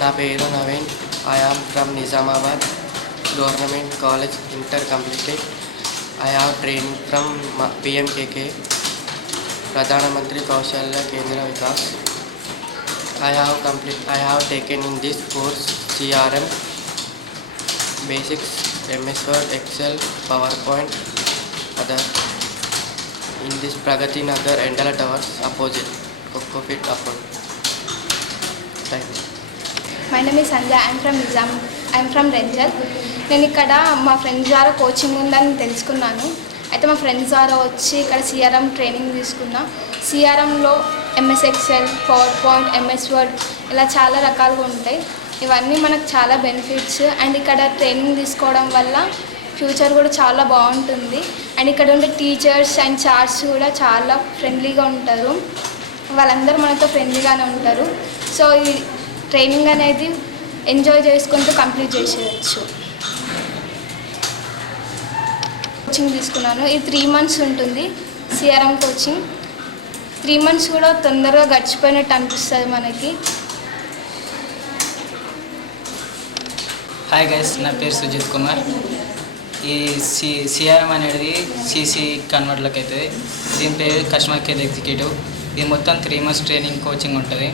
నా పేరు Naveen. I am from Nizamabad government college inter completed. I have training from PMKK, Pradhanmantri Kausalya కేంద్ర Vikas. I have taken in this course CRM, basics, MS Word, Excel, PowerPoint, other. In this Pragati Nagar Endala Towers opposite, Cockpit opposite. Thank you. My name is Sanjay. I'm from Renjal. నేను ఇక్కడ మా friends ద్వారా coaching ఉందని తెలుసుకున్నాను. అయితే మా friends ద్వారా వచ్చి ఇక్కడ CRM ట్రైనింగ్ తీసుకున్నా. CRMలో MS Excel, PowerPoint, MS Word ఇలా చాలా రకాలుగా ఉంటాయి. ఇవన్నీ మనకు చాలా బెనిఫిట్స్. అండ్ ఇక్కడ ట్రైనింగ్ తీసుకోవడం వల్ల ఫ్యూచర్ కూడా చాలా బాగుంటుంది. అండ్ ఇక్కడ ఉండే టీచర్స్ అండ్ సార్స్ కూడా చాలా ఫ్రెండ్లీగా ఉంటారు. వాళ్ళందరూ మనతో ఫ్రెండ్లీగానే ఉంటారు. సో ఈ ట్రైనింగ్ అనేది ఎంజాయ్ చేసుకుంటూ కంప్లీట్ చేసేయచ్చు. కోచింగ్ తీసుకున్నాను. ఇది 3 months ఉంటుంది CRM కోచింగ్. 3 months కూడా తొందరగా గడిచిపోయినట్టు అనిపిస్తుంది మనకి. హాయ్ గైస్, నా పేరు సుజిత్ కుమార్. ఈ CRM అనేది CC కన్వర్ట్లోకి అవుతుంది. దీని పేరు కస్టమర్ కేర్ ఎగ్జిక్యూటివ్. ఇది మొత్తం 3 months ట్రైనింగ్ కోచింగ్ ఉంటుంది.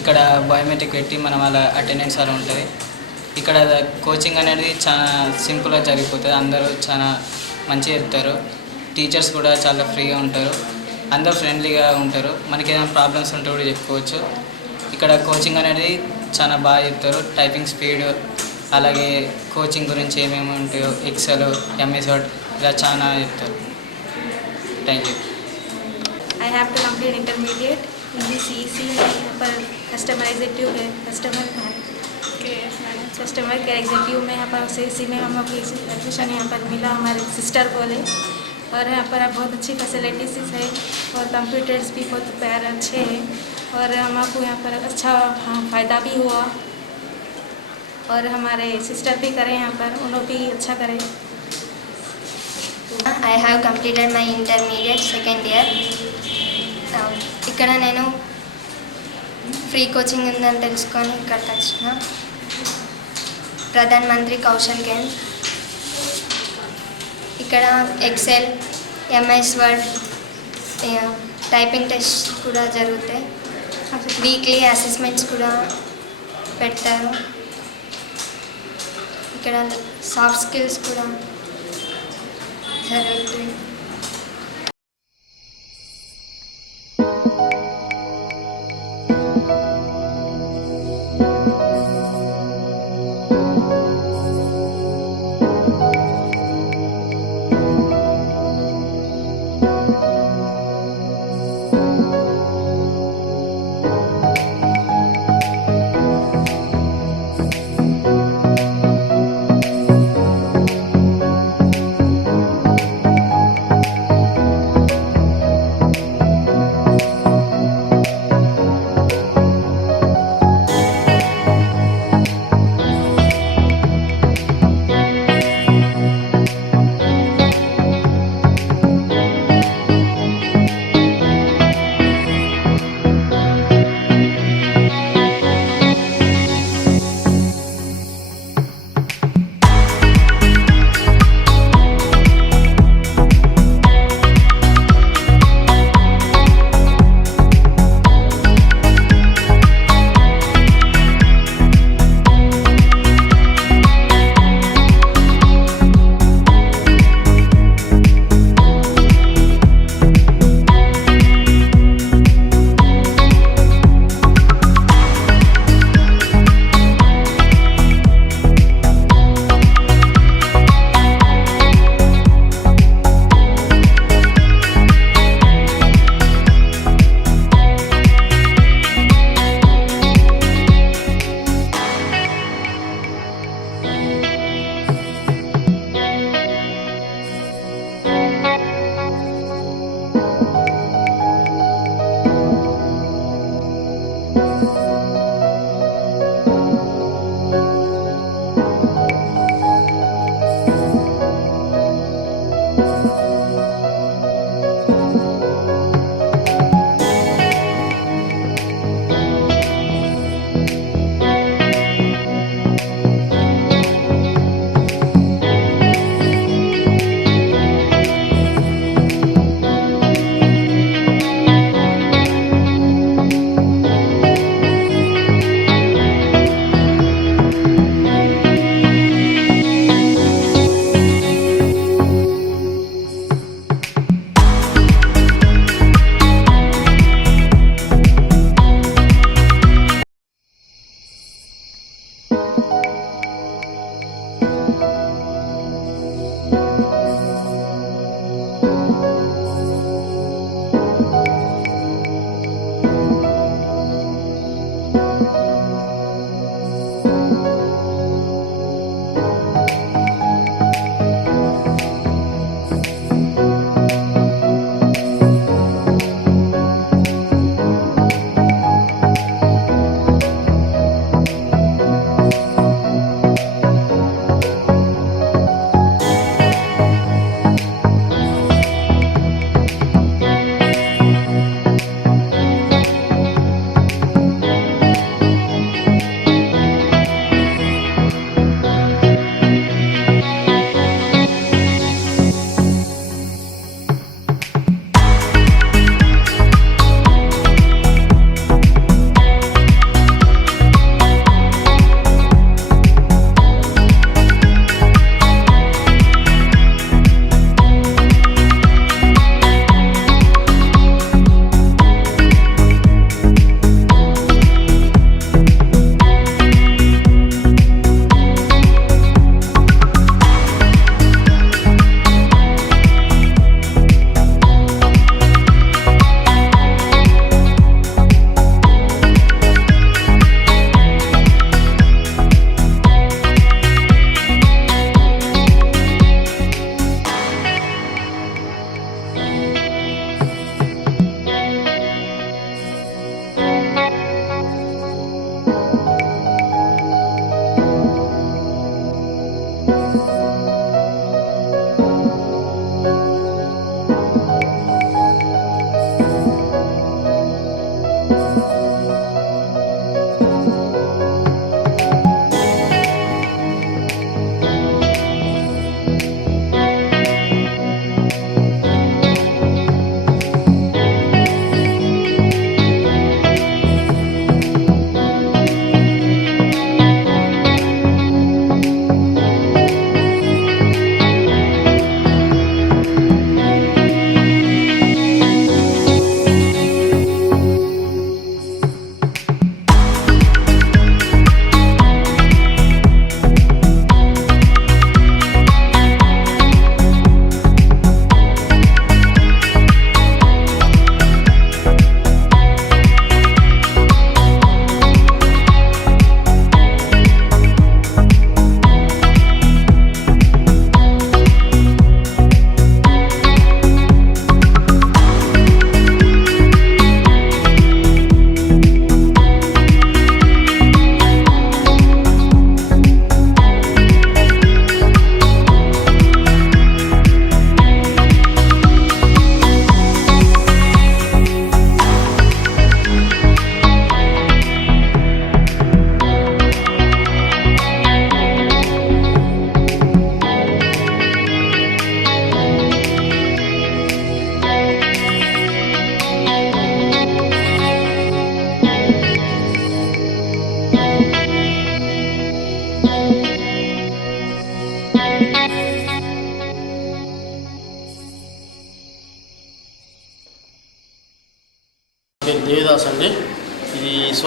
ఇక్కడ బయోమెట్రిక్ పెట్టి మనం అలా అటెండెన్స్ అలా ఉంటుంది. ఇక్కడ కోచింగ్ అనేది చాలా సింపుల్గా జరిగిపోతుంది. అందరూ చాలా మంచిగా చెప్తారు. టీచర్స్ కూడా చాలా ఫ్రీగా ఉంటారు. అందరూ ఫ్రెండ్లీగా ఉంటారు. మనకి ఏదైనా ప్రాబ్లమ్స్ ఉంటే కూడా చెప్పుకోవచ్చు. ఇక్కడ కోచింగ్ అనేది చాలా బాగా చెప్తారు. టైపింగ్ స్పీడ్, అలాగే కోచింగ్ గురించి ఏమేమి ఉంటాయో, ఎక్సెల్, MS Word ఇలా చాలా చెప్తారు. Thank you. I have to complete intermediate in the CEC पर कस्टमर केयर एग्जीक्यूटिव में यहाँ पर CEC में हम लोग एडमिशन यहाँ पर मिला हमारे सिस्टर को ले. और यहाँ पर बहुत अच्छी फैसिलिटीज़ है और कंप्यूटर्स भी बहुत प्यारे अच्छे हैं और हमको यहाँ पर अच्छा फ़ायदा भी हुआ. और हमारे सिस्टर भी करें यहाँ पर, उन्होंने भी अच्छा करें. I have completed my intermediate second year. ఇక్కడ నేను ఫ్రీ కోచింగ్ ఉందని తెలుసుకొని ఇక్కడికి వచ్చిన. ప్రధాన మంత్రి కౌశల్ కేంద్ర. ఇక్కడ Excel, MS Word, typing test కూడా జరుగుతాయి. వీక్లీ అసెస్మెంట్స్ కూడా పెడతారు. ఇక్కడ సాఫ్ట్ స్కిల్స్ కూడా జరుగుతాయి.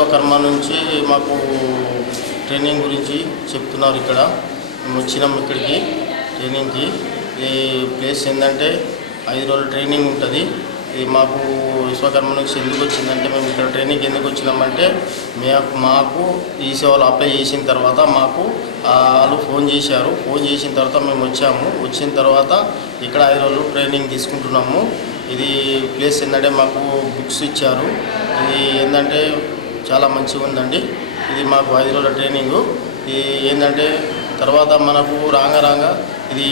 విశ్వకర్మ నుంచి మాకు ట్రైనింగ్ గురించి చెప్తున్నారు. ఇక్కడ మేము వచ్చినాం ఇక్కడికి ట్రైనింగ్కి. ఈ ప్లేస్ ఏంటంటే 5 రోజులు ట్రైనింగ్ ఉంటుంది. ఇది మాకు విశ్వకర్మ నుంచి ఎందుకు వచ్చిందంటే, మేము ఇక్కడ ట్రైనింగ్కి ఎందుకు వచ్చినామంటే, మాకు ఈ సేవలు అప్లై చేసిన తర్వాత మాకు వాళ్ళు ఫోన్ చేశారు. ఫోన్ చేసిన తర్వాత మేము వచ్చాము. వచ్చిన తర్వాత ఇక్కడ 5 రోజులు ట్రైనింగ్ తీసుకుంటున్నాము. ఇది ప్లేస్ ఏంటంటే మాకు బుక్స్ ఇచ్చారు. ఇది ఏంటంటే చాలా మంచిగా ఉందండి. ఇది మాకు 5 రోజుల ట్రైనింగు. ఇది ఏంటంటే తర్వాత మనకు రాగా ఇది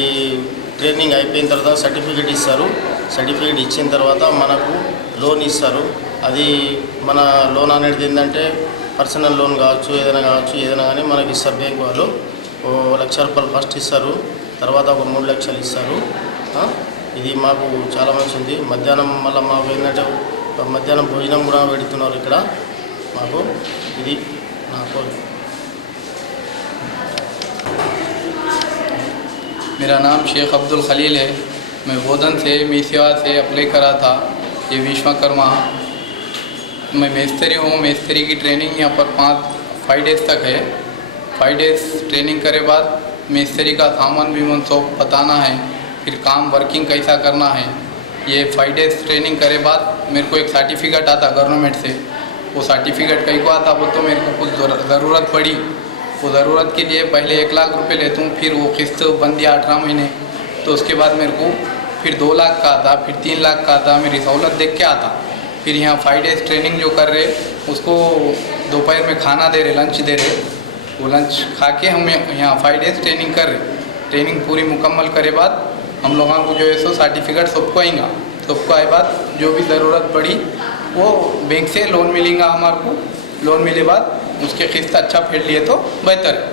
ట్రైనింగ్ అయిపోయిన తర్వాత సర్టిఫికేట్ ఇస్తారు. సర్టిఫికేట్ ఇచ్చిన తర్వాత మనకు లోన్ ఇస్తారు. అది మన లోన్ అనేది ఏంటంటే పర్సనల్ లోన్ కావచ్చు, ఏదైనా కానీ మనకి ఇస్తారు. బ్యాంక్ వాళ్ళు 1 లక్ష రూపాయలు ఫస్ట్ ఇస్తారు, తర్వాత ఒక 3 లక్షలు ఇస్తారు. ఇది మాకు చాలా మంచిది. మధ్యాహ్నం మళ్ళీ మాకు ఏంటంటే మధ్యాహ్నం భోజనం కూడా పెడుతున్నారు ఇక్కడ మాకు. ఇది నాకు मेरा नाम शेख अब्दुल खलील है। मैं बोधन से मी सेवा से अप्लाई करा था ये विश्वकर्मा। मैं मिस्त्री हूँ। मिस्त्री की ट्रेनिंग यहाँ पर 5 डेज़ तक है। 5 डेज़ ट्रेनिंग करे बाद मिस्त्री का सामान भी मन सब बताना है, फिर काम वर्किंग कैसा करना है। ये 5 डेज़ ट्रेनिंग करे बाद मेरे को एक सर्टिफिकेट आता गवर्नमेंट से। वो सर्टिफिकेट कहीं को आता वो तो मेरे को कुछ ज़रूरत पड़ी। वो ज़रूरत के लिए पहले 1 लाख रुपए लेता हूँ, फिर वो किस्त बन दिया 18 महीने। तो उसके बाद मेरे को फिर 2 लाख का आता, फिर 3 लाख का आता। मेरी सहूलत देख के आता। फिर यहाँ 5 डेज़ ट्रेनिंग जो कर रहे उसको दोपहर में खाना दे रहे, लंच दे रहे। वो लंच खा के हम यहाँ 5 डेज़ ट्रेनिंग कर रहे। ट्रेनिंग पूरी मुकम्मल करे बाद हम लोगों को जो है सो सर्टिफिकेट सबको आएगा। सबको आए बाद जो भी ज़रूरत पड़ी वो बैंक से लोन मिलेगा हमारे को। लोन मिले बाद उसके किस्त अच्छा फेर लिए तो बेहतर है।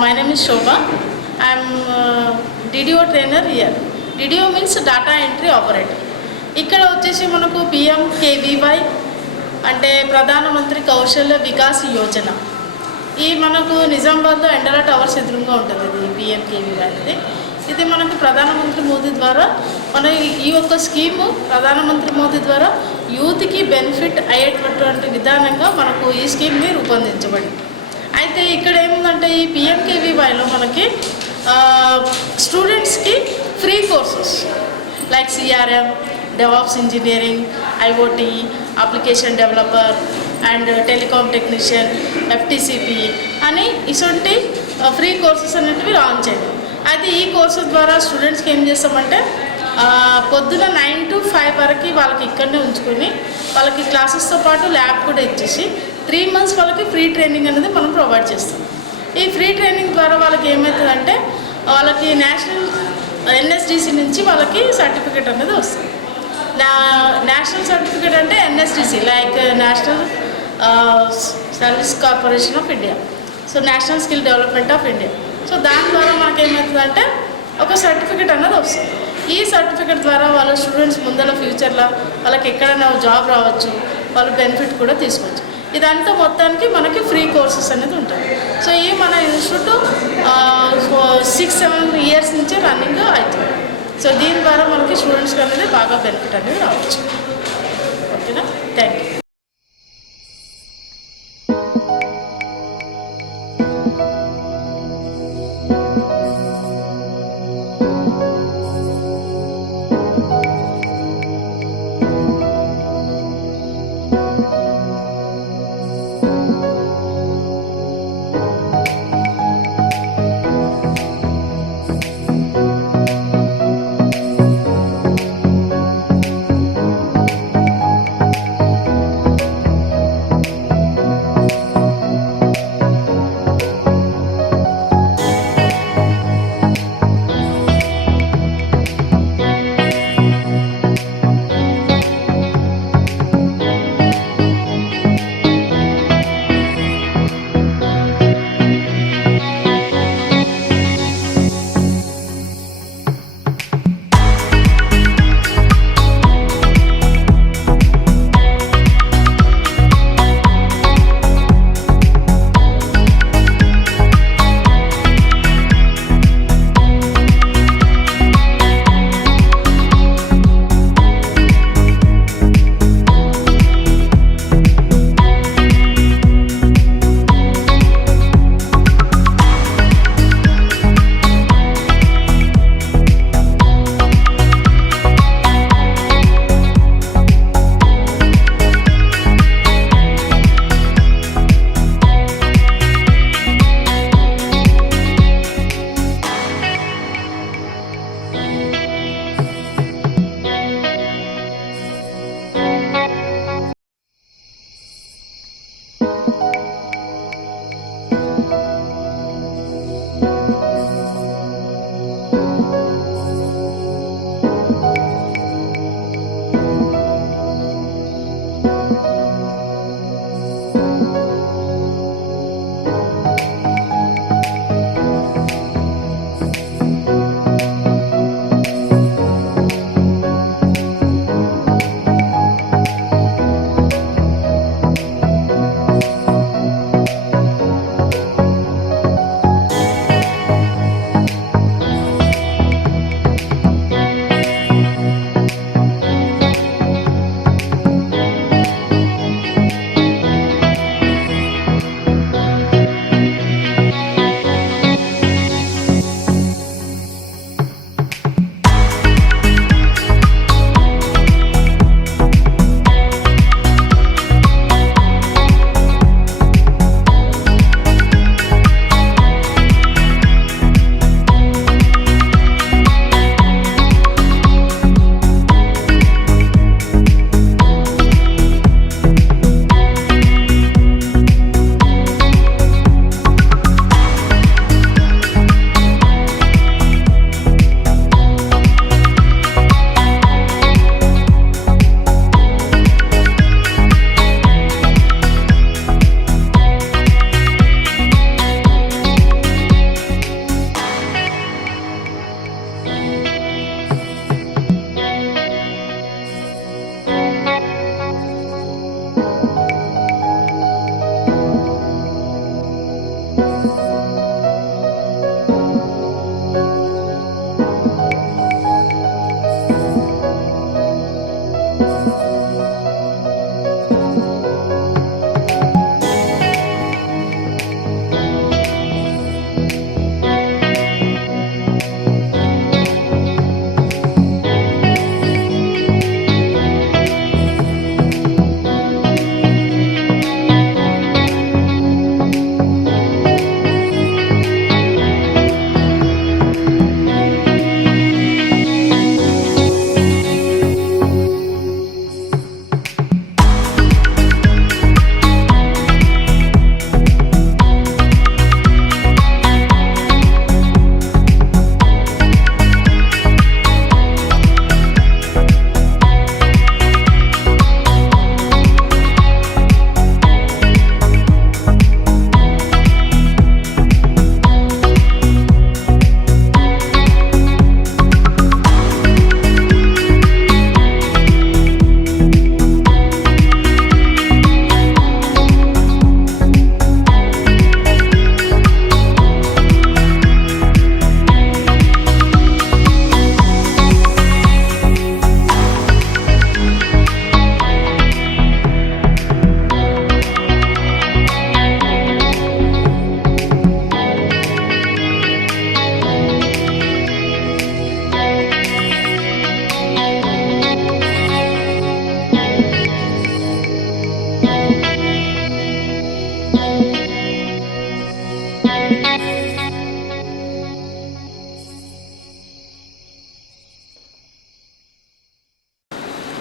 My name is Shobha. I am DDO trainer here. DDO means data entry operator. ఇక్కడ వచ్చేసి మనకు PMKVY అంటే ప్రధానమంత్రి కౌశల్య వికాస్ యోజన. ఈ మనకు నిజామాబాద్లో ఎండల టవర్స్ ఎదురుగా ఉంటుంది ఇది PMKVY అనేది. ఇది మనకు ప్రధానమంత్రి మోదీ ద్వారా మన ఈ యొక్క స్కీము ప్రధానమంత్రి మోదీ ద్వారా యూత్కి బెనిఫిట్ అయ్యేటటువంటి విధానంగా మనకు ఈ స్కీమ్ని రూపొందించబడింది. అయితే ఇక్కడ ఏముందంటే ఈ PMKVYలో మనకి స్టూడెంట్స్కి free courses like CRM, DevOps engineering, IoT, application developer and telecom technician, FTCP అని ఇటువంటి ఫ్రీ కోర్సెస్ అనేటివి లాంచ్ అయ్యాయి. అయితే ఈ కోర్సెస్ ద్వారా స్టూడెంట్స్కి ఏం చేస్తామంటే పొద్దున 9 to 5 వరకు వాళ్ళకి ఇక్కడనే ఉంచుకొని వాళ్ళకి క్లాసెస్తో పాటు ల్యాబ్ కూడా ఇచ్చేసి 3 months వాళ్ళకి ఫ్రీ ట్రైనింగ్ అనేది మనం ప్రొవైడ్ చేస్తాం. ఈ ఫ్రీ ట్రైనింగ్ ద్వారా వాళ్ళకి ఏమవుతుందంటే వాళ్ళకి నేషనల్ NSDC నుంచి వాళ్ళకి సర్టిఫికేట్ అనేది వస్తుంది. నేషనల్ సర్టిఫికేట్ అంటే NSDC like national service corporation of India, so national skill development of India. So దాని ద్వారా మనకి ఏమవుతుందంటే ఒక సర్టిఫికేట్ అనేది వస్తుంది. ఈ సర్టిఫికేట్ ద్వారా వాళ్ళ స్టూడెంట్స్ ముందర ఫ్యూచర్లో వాళ్ళకి ఎక్కడైనా జాబ్ రావచ్చు, వాళ్ళు బెనిఫిట్ కూడా తీసుకోవచ్చు. ఇదంతా మొత్తానికి మనకి ఫ్రీ కోర్సెస్ అనేది ఉంటుంది. సో ఈ మన ఇన్స్టిట్యూట్ 6-7 years నుంచి రన్నింగ్ అవుతుంది. సో దీని ద్వారా మనకి స్టూడెంట్స్కి అనేది బాగా బెనిఫిట్ అనేది రావచ్చు. ఓకేనా, థ్యాంక్ యూ.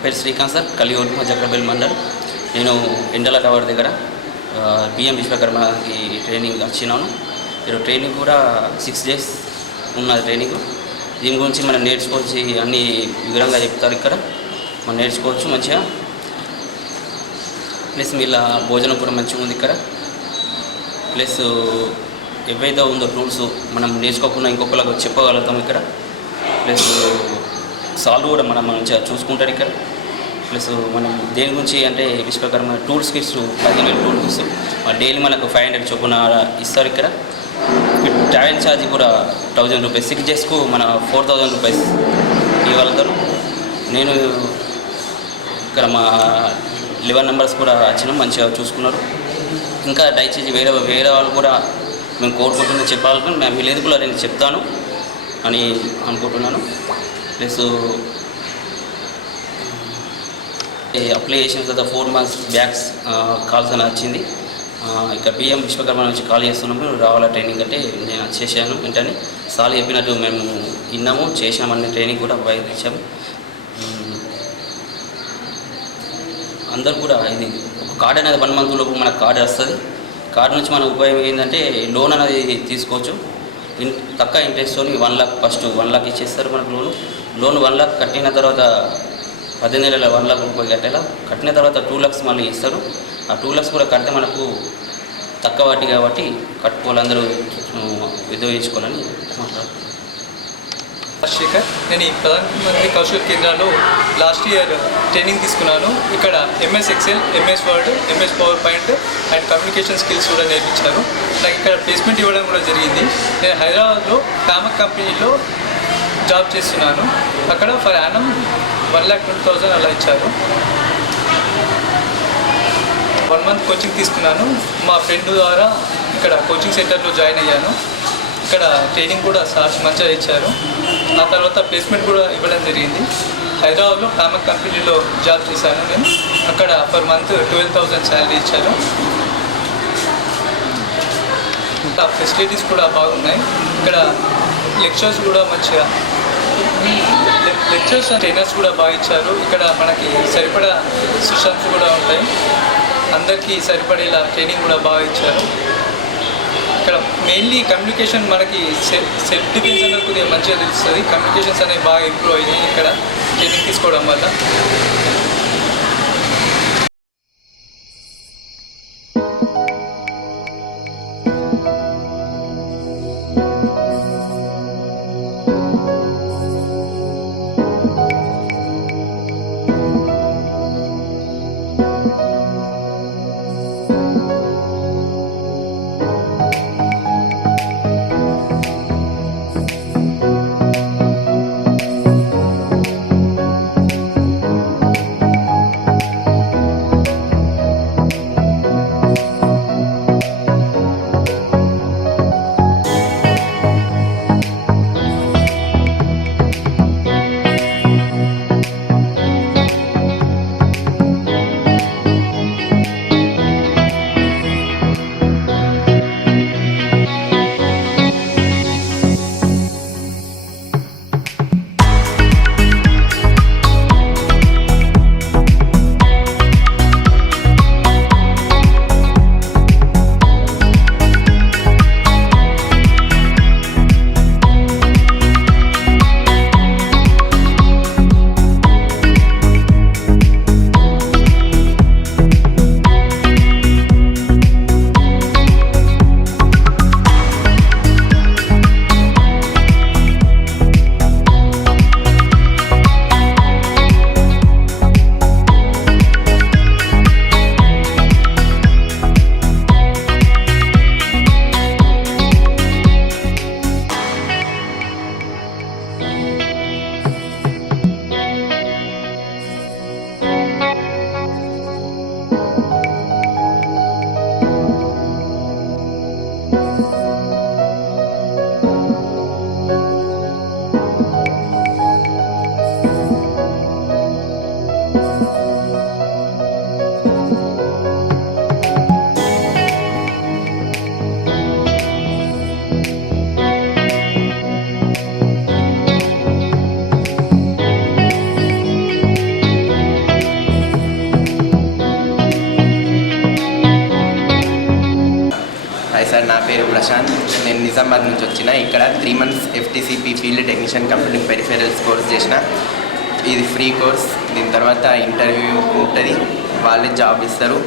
పేరు శ్రీకాంత్ సార్, కలియోటి మజక్రబెల్ మండల్. నేను ఎండల టవర్ దగ్గర పిఎం విశ్వకర్మకి ట్రైనింగ్ వచ్చినాను. మీరు ట్రైనింగ్ కూడా 6 days ఉన్నది ట్రైనింగ్. దీని గురించి మనం నేర్చుకోవచ్చు, అన్ని వివరంగా చెప్తారు ఇక్కడ. మనం నేర్చుకోవచ్చు మంచిగా. ప్లస్ వీళ్ళ భోజనం కూడా మంచిగా ఉంది ఇక్కడ. ప్లస్ ఏవైతే ఉందో టూల్స్ మనం నేర్చుకోకుండా ఇంకొకరికి చెప్పగలుగుతాం ఇక్కడ. ప్లస్ సాల్వ్ కూడా మనం మంచిగా చూసుకుంటారు ఇక్కడ. ప్లస్ మనం దేని గురించి అంటే Vishwakarma tools kits 15,000 tools daily మనకు 500 చొప్పున ఇస్తారు ఇక్కడ. ట్రావెల్ ఛార్జ్ కూడా 1,000 రూపీస్. 6 daysకు మన 4,000 రూపీస్ ఇవ్వగలుగుతారు. నేను ఇక్కడ మా 11 members కూడా వచ్చినాం, మంచిగా చూసుకున్నారు. ఇంకా దయచేసి వేరే వాళ్ళు కూడా మేము కోరుకుంటున్నా చెప్పాలనుకుని మేము వీళ్ళేది కూడా నేను చెప్తాను అని అనుకుంటున్నాను. ప్లస్ అప్లై చేసిన తర్వాత 4 months బ్యాక్స్ కాల్స్ అని వచ్చింది. ఇక్కడ పిఎం విశ్వకర్మ నుంచి కాల్ చేస్తున్నాము, రావాలా ట్రైనింగ్ అంటే నేను చేశాను. వెంటనే సార్లు చెప్పినట్టు మేము విన్నాము, చేసామని ట్రైనింగ్ కూడా ఇచ్చాము. అందరూ కూడా ఇది ఒక కార్డు అనేది 1 month లోపు మనకు కార్డు వస్తుంది. కార్డు నుంచి మన ఉపయోగం ఏంటంటే లోన్ అనేది తీసుకోవచ్చు. తక్కువ ఇంట్రెస్ట్తో 1 lakh ఫస్ట్ 1 lakh ఇచ్చేస్తారు మనకు లోన్ 1 lakh కట్టిన తర్వాత 18 నెలల 1 lakh రూపాయలు కట్టేలా. కట్టిన తర్వాత 2 lakhs మళ్ళీ ఇస్తారు. ఆ 2 lakhs కూడా కడితే మనకు తక్కువ వడ్డీ కాబట్టి కట్టుకోవాలి, అందరూ వినియోగించుకోవాలని మాట్లాడుతున్నాను. శేఖర్, నేను ఈ ప్రధానమంత్రి కౌశల్ కేంద్రాల్లో లాస్ట్ ఇయర్ ట్రైనింగ్ తీసుకున్నాను. ఇక్కడ MS Excel, MS Word, MS PowerPoint and communication skills కూడా నేర్పించారు. నాకు ఇక్కడ ప్లేస్మెంట్ ఇవ్వడం కూడా జరిగింది. నేను హైదరాబాద్లో టామక్ కంపెనీలో జాబ్ చేస్తున్నాను. అక్కడ ఫర్ యానం 1,20,000 అలా ఇచ్చారు. 1 month కోచింగ్ తీసుకున్నాను. మా ఫ్రెండ్ ద్వారా ఇక్కడ కోచింగ్ సెంటర్లో జాయిన్ అయ్యాను. ఇక్కడ ట్రైనింగ్ కూడా సార్స్ మంచిగా ఇచ్చారు. ఆ తర్వాత ప్లేస్మెంట్ కూడా ఇవ్వడం జరిగింది. హైదరాబాద్లో టామక్ కంపెనీలో జాబ్ చేశాను నేను. అక్కడ పర్ మంత్ 12,000 శాలరీ ఇచ్చారు. ఇంకా ఫెసిలిటీస్ కూడా బాగున్నాయి. ఇక్కడ లెక్చర్స్ కూడా మంచిగా లెక్చర్స్ ట్రైనర్స్ కూడా బాగా ఇచ్చారు. ఇక్కడ మనకి సరిపడా సిస్టమ్స్ కూడా ఉంటాయి. అందరికీ సరిపడేలా ట్రైనింగ్ కూడా బాగా ఇచ్చారు. ఇక్కడ మెయిన్లీ కమ్యూనికేషన్ మనకి సెల్ఫ్ డిఫెన్స్ అనేది కొద్దిగా మంచిగా తెలుస్తుంది. కమ్యూనికేషన్స్ అనేవి బాగా ఇంప్రూవ్ అయినాయి ఇక్కడ ట్రైనింగ్ తీసుకోవడం వల్ల. పేరు ప్రశాంత్. నేను నిజామాబాద్ నుంచి వచ్చిన. ఇక్కడ 3 months FTCP field technician computing peripherals course చేసిన. ఇది ఫ్రీ కోర్స్. దీని తర్వాత ఇంటర్వ్యూ ఉంటుంది, వాళ్ళే జాబ్ ఇస్తారు.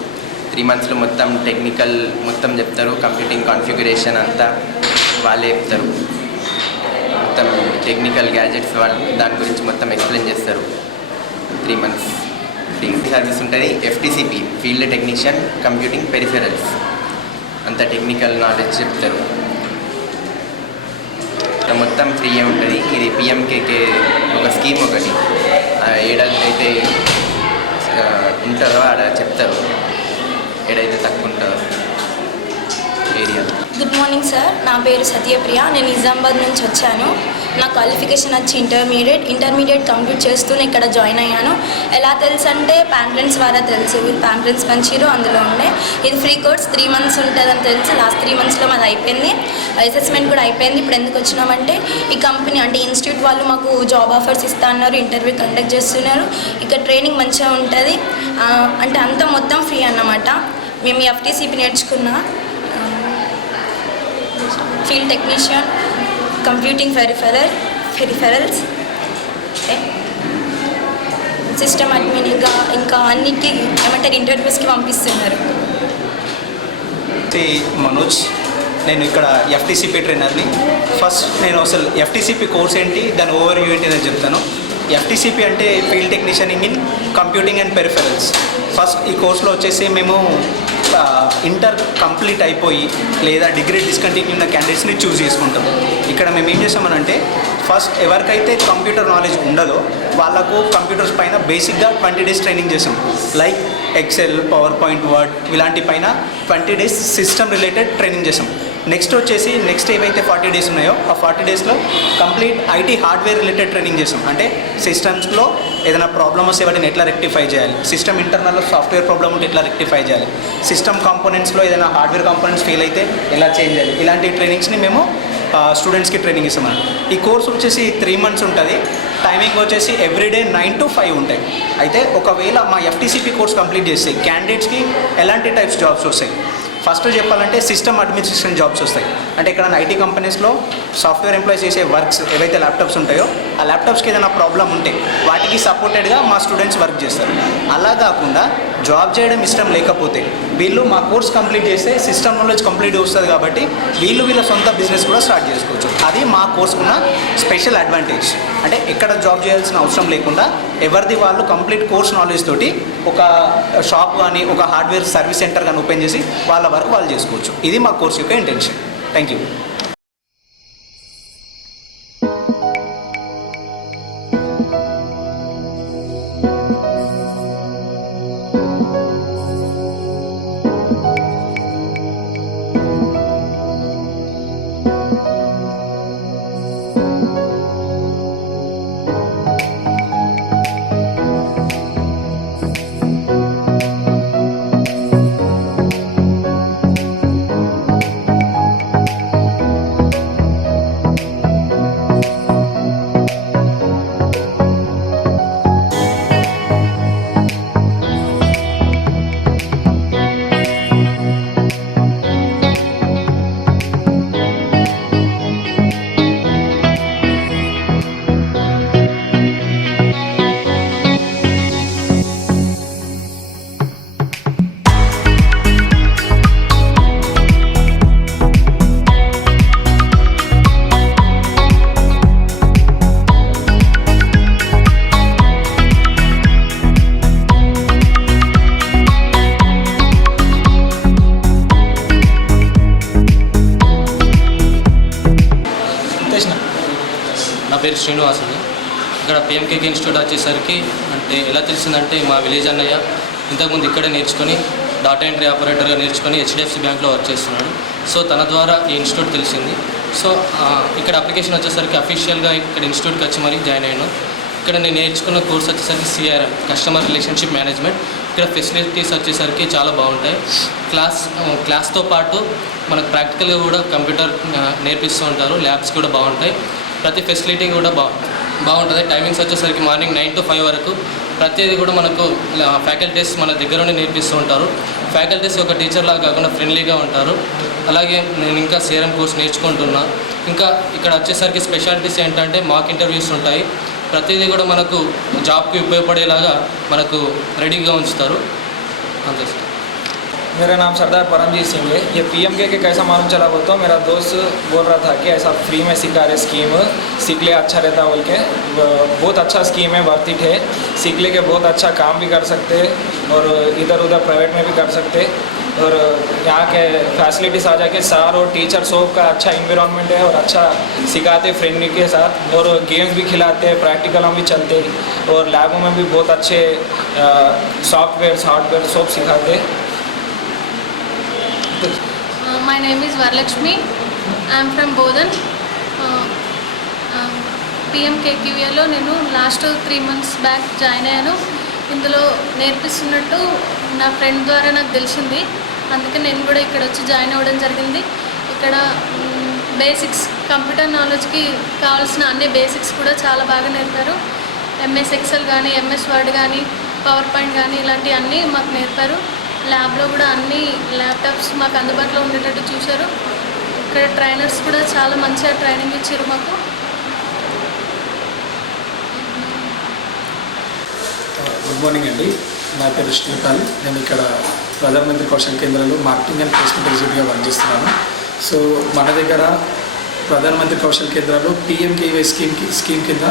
3 monthsలో మొత్తం టెక్నికల్ మొత్తం చెప్తారు. కంప్యూటింగ్ కాన్ఫిగరేషన్ అంతా వాళ్ళే చెప్తారు. మొత్తం టెక్నికల్ గ్యాజెట్స్ వాళ్ళు దాని గురించి మొత్తం ఎక్స్ప్లెయిన్ చేస్తారు. 3 months ఫ్రీ సర్వీస్ ఉంటుంది. FTCP field technician computing peripherals అంత టెక్నికల్ నాలెడ్జ్ చెప్తారు. మొత్తం ఫ్రీ ఉంటుంది. ఇది PMKK ఒక స్కీమ్ ఒకటి. ఏడైతే ఉంటుందో ఆడ చెప్తారు, ఏడైతే తక్కువ ఉంటుందో ఏరియా. గుడ్ మార్నింగ్ సార్, నా పేరు సత్యప్రియ. నేను నిజామాబాద్ నుంచి వచ్చాను. నా క్వాలిఫికేషన్ వచ్చి ఇంటర్మీడియట్ కంప్లీట్ చేస్తూనే ఇక్కడ జాయిన్ అయ్యాను. ఎలా తెలుసు అంటే ప్యాంప్లెన్స్ ద్వారా తెలుసు. వీళ్ళు ప్యాంప్లెన్స్ పంచిరు, అందులో ఉండే. ఇది ఫ్రీ కోర్స్, 3 months ఉంటుందని తెలుసు. లాస్ట్ 3 monthsలో మాది అయిపోయింది. అసెస్మెంట్ కూడా అయిపోయింది. ఇప్పుడు ఎందుకు వచ్చినామంటే ఈ కంపెనీ అంటే ఇన్స్టిట్యూట్ వాళ్ళు మాకు జాబ్ ఆఫర్స్ ఇస్తా అన్నారు, ఇంటర్వ్యూ కండక్ట్ చేస్తున్నారు. ఇక్కడ ట్రైనింగ్ మంచిగా ఉంటుంది. అంటే అంతా మొత్తం ఫ్రీ అన్నమాట. మేము FTCP నేర్చుకున్న field technician computing peripherals system admin ఇంకా అన్నిటికీ ఏమంటారు ఇంటర్వ్యూస్కి పంపిస్తున్నారు. మనోజ్, నేను ఇక్కడ FTCP ట్రైనర్ని. ఫస్ట్ నేను అసలు FTCP కోర్స్ ఏంటి, దాని ఓవర్ వ్యూ ఏంటి అని చెప్తాను. FTCP అంటే field technician in computing and peripherals. First ఈ కోర్సులో వచ్చేసి మేము ఇంటర్ కంప్లీట్ అయిపోయి లేదా డిగ్రీ డిస్కంటిన్యూ ఉన్న క్యాండిడేట్స్ని చూస్ చేసుకుంటాం. ఇక్కడ మేము ఏం చేస్తామనంటే ఫస్ట్ ఎవరికైతే కంప్యూటర్ నాలెడ్జ్ ఉండదో వాళ్ళకు కంప్యూటర్స్ పైన బేసిక్గా 20 days ట్రైనింగ్ చేస్తాం. Like Excel, power point, word ఇలాంటి పైన 20 days సిస్టమ్ రిలేటెడ్ ట్రైనింగ్ చేస్తాం. నెక్స్ట్ ఏవైతే 40 days ఉన్నాయో ఆ 40 daysలో complete IT hardware related training చేస్తాం. అంటే సిస్టమ్స్లో ఏదైనా ప్రాబ్లమ్ వస్తే వాటిని ఎట్లా రెక్టిఫై చేయాలి, సిస్టమ్ ఇంటర్నల్లో సాఫ్ట్వేర్ ప్రాబ్లమ్ ఉంటే ఎట్లా రెక్టిఫై చేయాలి, సిస్టమ్ కాంపోనెంట్స్లో ఏదైనా హార్డ్వేర్ కాంపోనెంట్స్ ఫెయిల్ అయితే ఎలా చేంజ్ చేయాలి, ఇలాంటి ట్రైనింగ్స్ని మేము స్టూడెంట్స్కి ట్రైనింగ్ ఇస్తామన్నమాట. ఈ కోర్స్ వచ్చేసి 3 months ఉంటుంది. టైమింగ్ వచ్చేసి ఎవ్రీడే 9 to 5 ఉంటాయి. అయితే ఒకవేళ మా FTCP కోర్స్ కంప్లీట్ చేస్తే క్యాండిడేట్స్కి ఎలాంటి టైప్స్ జాబ్స్ వస్తాయి? ఫస్ట్ చెప్పాలంటే సిస్టమ్ అడ్మినిస్ట్రేషన్ జాబ్స్ వస్తాయి. అంటే ఇక్కడ IT కంపెనీస్లో సాఫ్ట్వేర్ ఎంప్లాయీస్ చేసే వర్క్స్ ఏవైతే ల్యాప్టాప్స్ ఉంటాయో ఆ ల్యాప్టాప్స్కి ఏదైనా ప్రాబ్లం ఉంటే వాటికి సపోర్టెడ్గా మా స్టూడెంట్స్ వర్క్ చేస్తారు. అలా కాకుండా జాబ్ చేయడం ఇష్టం లేకపోతే వీళ్ళు మా కోర్స్ కంప్లీట్ చేస్తే సిస్టమ్ నాలెడ్జ్ కంప్లీట్ వస్తుంది కాబట్టి వీళ్ళ సొంత బిజినెస్ కూడా స్టార్ట్ చేసుకోవచ్చు. అది మా కోర్సుకున్న స్పెషల్ అడ్వాంటేజ్. అంటే ఎక్కడ జాబ్ చేయాల్సిన అవసరం లేకుండా ఎవరిది వాళ్ళు కంప్లీట్ కోర్స్ నాలెడ్జ్ తోటి ఒక షాప్ కానీ ఒక హార్డ్వేర్ సర్వీస్ సెంటర్ కానీ ఓపెన్ చేసి వాళ్ళ వర్క్ వాళ్ళు చేసుకోవచ్చు. ఇది మా కోర్స్ యొక్క ఇంటెన్షన్. Thank you. నా పేరు శ్రీనివాస్ అండి. ఇక్కడ PMKK ఇన్స్టిట్యూట్ వచ్చేసరికి అంటే ఎలా తెలిసిందంటే మా విలేజ్ అన్నయ్య ఇంతకుముందు ఇక్కడే నేర్చుకొని డాటా ఎంట్రీ ఆపరేటర్గా నేర్చుకొని HDFC బ్యాంక్లో వర్క్ చేస్తున్నాడు. సో తన ద్వారా ఈ ఇన్స్టిట్యూట్ తెలిసింది. సో ఇక్కడ అప్లికేషన్ వచ్చేసరికి అఫీషియల్గా ఇక్కడ ఇన్స్టిట్యూట్కి వచ్చి మరీ జాయిన్ అయ్యాను. ఇక్కడ నేను నేర్చుకున్న కోర్స్ వచ్చేసరికి CRM కస్టమర్ రిలేషన్షిప్ మేనేజ్మెంట్. ఇక్కడ ఫెసిలిటీస్ వచ్చేసరికి చాలా బాగుంటాయి. క్లాస్తో పాటు మనకు ప్రాక్టికల్గా కూడా కంప్యూటర్ నేర్పిస్తూ ఉంటారు. ల్యాబ్స్ కూడా బాగుంటాయి. ప్రతి ఫెసిలిటీ కూడా బాగుంటుంది. టైమింగ్స్ వచ్చేసరికి మార్నింగ్ 9 to 5 వరకు. ప్రతిదీ కూడా మనకు ఫ్యాకల్టీస్ మన దగ్గర నుండి నేర్పిస్తూ ఉంటారు. ఫ్యాకల్టీస్ ఒక టీచర్లాగా కాకుండా ఫ్రెండ్లీగా ఉంటారు. అలాగే నేను ఇంకా సిఆర్ఎం కోర్స్ నేర్చుకుంటున్నా. ఇంకా ఇక్కడ వచ్చేసరికి స్పెషాలిటీస్ ఏంటంటే మాక్ ఇంటర్వ్యూస్ ఉంటాయి. ప్రతిదీ కూడా మనకు జాబ్కి ఉపయోగపడేలాగా మనకు రెడీగా ఉంచుతారు. అంతే సార్. मेरा नाम सरदार परमजीत सिंह है. ये पीएमके के कैसा मालूम चला वो तो मेरा दोस्त बोल रहा था कि ऐसा फ्री में सिखा रहे स्कीम, सीख ले अच्छा रहता बोल के. बहुत अच्छा स्कीम है, वर्थ इट है. सीख ले के बहुत अच्छा काम भी कर सकते और इधर उधर प्राइवेट में भी कर सकते. और यहाँ के फैसिलिटीज़ आ जाके सर और टीचर सब का अच्छा इन्वायरमेंट है और अच्छा सिखाते फ्रेंडली के साथ. और गेम्स भी खिलाते, प्रैक्टिकल भी चलते और लैबों में भी बहुत अच्छे सॉफ्टवेयर हार्डवेयर सब सिखाते. My name is Varalakshmi. I am from Bodhan. PMKQVలో నేను లాస్ట్ 3 months బ్యాక్ జాయిన్ అయ్యాను. ఇందులో నేర్పిస్తున్నట్టు నా ఫ్రెండ్ ద్వారా నాకు తెలిసింది. అందుకే నేను కూడా ఇక్కడ వచ్చి జాయిన్ అవ్వడం జరిగింది. ఇక్కడ బేసిక్స్ కంప్యూటర్ నాలెడ్జ్కి కావాల్సిన అన్ని బేసిక్స్ కూడా చాలా బాగా నేర్పారు. MS Excel కానీ, MS Word కానీ, పవర్ పాయింట్ కానీ ఇలాంటివి అన్నీ మాకు నేర్పారు. ల్యాబ్లో కూడా అన్ని ల్యాప్టాప్స్ మాకు అందుబాటులో ఉండేటట్టు చూశారు. ఇక్కడ ట్రైనర్స్ కూడా చాలా మంచిగా ట్రైనింగ్ ఇచ్చారు మాకు. గుడ్ మార్నింగ్ అండి. నా పేరు శ్రీపాల్. నేను ఇక్కడ ప్రధానమంత్రి కౌశల్ కేంద్రంలో మార్కెటింగ్ అండ్ ప్లేస్మెంట్ ఎగ్జిక్యూటివ్గా పనిచేస్తున్నాను. సో మన దగ్గర ప్రధానమంత్రి కౌశల్ కేంద్రాల్లో PMKVY స్కీమ్ కింద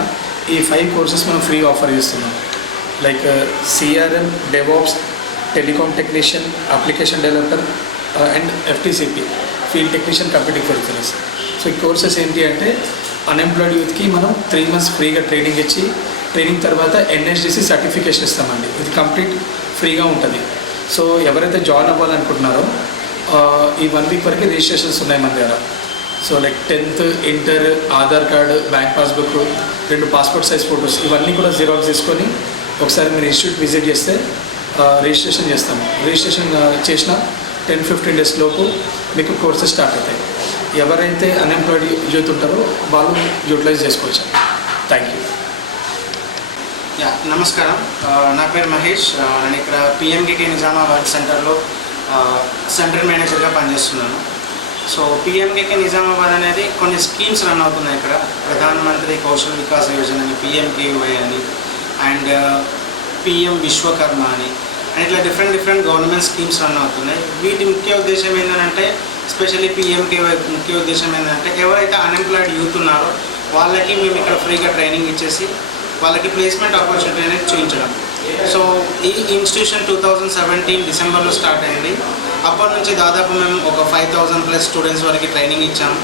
ఈ 5 కోర్సెస్ మనం ఫ్రీ ఆఫర్ చేస్తున్నాం. Like CRM, DevOps, telecom technician, application developer and FTCP, field technician, computing peripherals. So ఈ కోర్సెస్ ఏంటి అంటే అన్ఎంప్లాయిడ్ యూత్కి మనం 3 months ఫ్రీగా ట్రైనింగ్ ఇచ్చి, ట్రైనింగ్ తర్వాత NSDC సర్టిఫికేషన్ ఇస్తామండి. ఇది కంప్లీట్ ఫ్రీగా ఉంటుంది. సో ఎవరైతే జాయిన్ అవ్వాలనుకుంటున్నారో ఈ 1 week వరకు రిజిస్ట్రేషన్స్ ఉన్నాయి మన దగ్గర. So like 10th, inter, Aadhaar card, bank passbook, 2 passport size photos ఇవన్నీ కూడా జిరాక్స్ తీసుకొని ఒకసారి మీరు ఇన్స్టిట్యూట్ విజిట్ చేస్తే రిజిస్ట్రేషన్ చేస్తాము. రిజిస్ట్రేషన్ చేసిన 10-15 days లోపు మీకు కోర్సెస్ స్టార్ట్ అవుతాయి. ఎవరైతే అన్ఎంప్లాయిడ్ యూత్ ఉంటారో వాళ్ళు యూటిలైజ్ చేసుకోవచ్చు. Thank you. నమస్కారం. నా పేరు మహేష్. నేను ఇక్కడ PMKK నిజామాబాద్ సెంటర్లో సెంటర్ మేనేజర్గా పనిచేస్తున్నాను. సో PMKK నిజామాబాద్ అనేది కొన్ని స్కీమ్స్ రన్ అవుతున్నాయి ఇక్కడ. ప్రధానమంత్రి కౌశల్ వికాస్ యోజన అని, PMKVY అని, అండ్ PM విశ్వకర్మ అని, అండ్ ఇట్లా డిఫరెంట్ గవర్నమెంట్ స్కీమ్స్ రన్ అవుతున్నాయి. వీటి ముఖ్య ఉద్దేశం ఏంటంటే, స్పెషల్లీ PMKVY ముఖ్య ఉద్దేశం ఏంటంటే ఎవరైతే అన్ఎంప్లాయిడ్ యూత్ ఉన్నారో వాళ్ళకి మేము ఇక్కడ ఫ్రీగా ట్రైనింగ్ ఇచ్చేసి వాళ్ళకి ప్లేస్మెంట్ ఆపర్చునిటీ అనేది చూపించడం. సో ఈ ఇన్స్టిట్యూషన్ 2017 డిసెంబర్లో స్టార్ట్ అయింది. అప్పటి నుంచి దాదాపు మేము ఒక 5,000+ స్టూడెంట్స్ వరకు ట్రైనింగ్ ఇచ్చాము.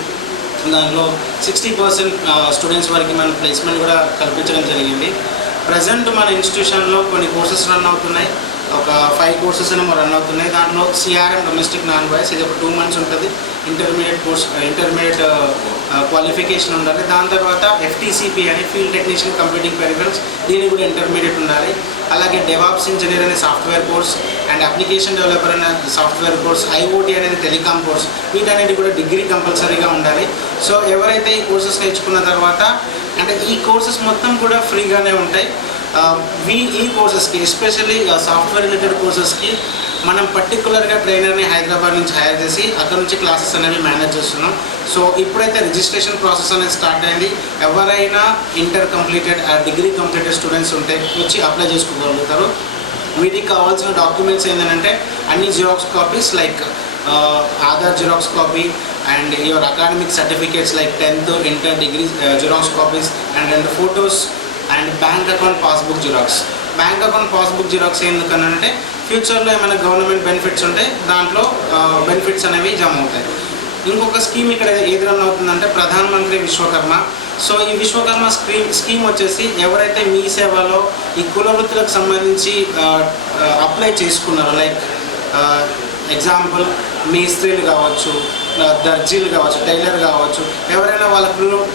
దాంట్లో 60% స్టూడెంట్స్ వరకు మనం ప్లేస్మెంట్ కూడా కల్పించడం జరిగింది. ప్రజెంట్ మన ఇన్స్టిట్యూషన్లో కొన్ని కోర్సెస్ రన్ అవుతున్నాయి. ఒక 5 కోర్సెస్ ఏమో రన్ అవుతున్నాయి. దాంట్లో CRM డొమెస్టిక్ నాన్ వాయిస్ ఇది ఒక 2 months ఉంటుంది. ఇంటర్మీడియట్ క్వాలిఫికేషన్ ఉండాలి. దాని తర్వాత FTCP అని, ఫీల్డ్ టెక్నీషియన్ కంప్యూటింగ్ పెరిఫెరల్స్, దీనికి కూడా ఇంటర్మీడియట్ ఉండాలి. అలాగే DevOps ఇంజనీర్ అనే software course, and application developer అనే సాఫ్ట్వేర్ కోర్స్, IoT అనేది టెలికామ్ కోర్స్, వీటన్నిటి కూడా డిగ్రీ కంపల్సరీగా ఉండాలి. సో ఎవరైతే ఈ కోర్సెస్ నేర్చుకున్న తర్వాత, అంటే ఈ కోర్సెస్ మొత్తం కూడా ఫ్రీగానే ఉంటాయి. ఈ కోర్సెస్కి ఎస్పెషల్లీ సాఫ్ట్వేర్ రిలేటెడ్ కోర్సెస్కి మనం పర్టికులర్గా ట్రైనర్ని హైదరాబాద్ నుంచి హైర్ చేసి అక్కడ నుంచి క్లాసెస్ అనేవి మేనేజ్ చేస్తున్నాం. సో ఇప్పుడైతే రిజిస్ట్రేషన్ ప్రాసెస్ అనేది స్టార్ట్ అయింది. ఎవరైనా inter completed, degree completed students ఉంటే వచ్చి అప్లై చేసుకోగలుగుతారు. వీటికి కావాల్సిన డాక్యుమెంట్స్ ఏంటంటే అన్ని xerox copies, like Aadhaar xerox copy and your academic certificates like 10th, inter, degree xerox copies and 2 photos and bank account passbook xerox. Bank account passbook xerox ఎందుకనంటే ఫ్యూచర్లో ఏమైనా గవర్నమెంట్ బెనిఫిట్స్ ఉంటే దాంట్లో బెనిఫిట్స్ అనేవి జమ అవుతాయి. ఇంకొక స్కీమ్ ఇక్కడ ఏది రన్ అవుతుందంటే ప్రధానమంత్రి విశ్వకర్మ. సో ఈ విశ్వకర్మ స్కీమ్ వచ్చేసి ఎవరైతే మీ సేవలో ఈ కుల వృత్తులకు సంబంధించి అప్లై చేసుకున్నారో, లైక్ ఎగ్జాంపుల్ మేస్త్రీలు కావచ్చు, దర్జీలు కావచ్చు, టైలర్ కావచ్చు, ఎవరైనా వాళ్ళ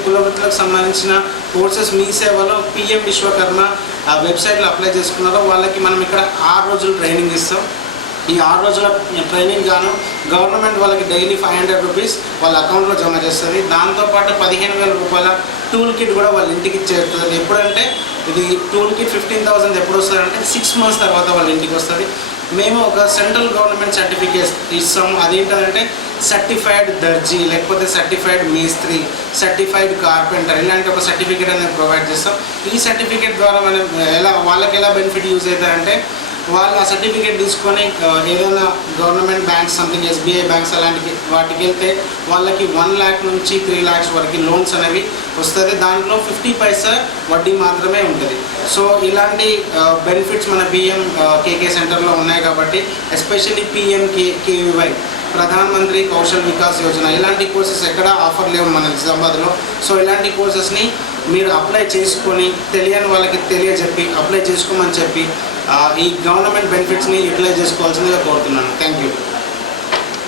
కుల వృత్తులకు సంబంధించిన కోర్సెస్ మీ సేవలో PM విశ్వకర్మ వెబ్సైట్లో అప్లై చేసుకున్నారో వాళ్ళకి మనం ఇక్కడ 6 రోజులు ట్రైనింగ్ ఇస్తాం. ఈ 6 రోజుల ట్రైనింగ్ గాను గవర్నమెంట్ వాళ్ళకి డైలీ 500 రూపీస్ వాళ్ళ అకౌంట్లో జమ చేస్తుంది. దాంతోపాటు 15,000 రూపాయల టూల్ కిట్ కూడా వాళ్ళ ఇంటికి చేరుతుంది. ఎప్పుడంటే ఇది టూల్కి 15,000 ఎప్పుడు వస్తుందంటే 6 మంత్స్ తర్వాత వాళ్ళ ఇంటికి వస్తుంది. మేము ఒక సెంట్రల్ గవర్నమెంట్ సర్టిఫికేట్ ఇస్తాము. అదేంటంటే సర్టిఫైడ్ దర్జీ, లేకపోతే సర్టిఫైడ్ మేస్త్రి, సర్టిఫైడ్ కార్పెంటర్, ఇలాంటి ఒక సర్టిఫికేట్ అనేది ప్రొవైడ్ చేస్తాం. ఈ సర్టిఫికేట్ ద్వారా మనం వాళ్ళకి ఎలా బెనిఫిట్ యూజ్ అవుతాయంటే వాళ్ళు ఆ సర్టిఫికేట్ తీసుకొని ఏదైనా government banks, something SBI banks అలాంటి వాటికి వెళ్తే వాళ్ళకి 1 lakh నుంచి 3 lakhs వరకు లోన్స్ అనేవి వస్తుంది. దాంట్లో 50 పైసా వడ్డీ మాత్రమే ఉంటుంది. సో ఇలాంటి బెనిఫిట్స్ మన PMKK సెంటర్లో ఉన్నాయి కాబట్టి, ఎస్పెషల్లీ PMKVY ప్రధాన్ మంత్రి కౌశల్ వికాస్ యోజన, ఇలాంటి కోర్సెస్ ఎక్కడ ఆఫర్ లేవు మన నిజామాబాద్లో. సో ఇలాంటి కోర్సెస్ని మీరు అప్లై చేసుకొని తెలియని వాళ్ళకి తెలియజెప్పి అప్లై చేసుకోమని చెప్పి ఈ గవర్నమెంట్ బెనిఫిట్స్ని యూటిలైజ్ చేసుకోవాల్సిందిగా కోరుతున్నాను. Thank you.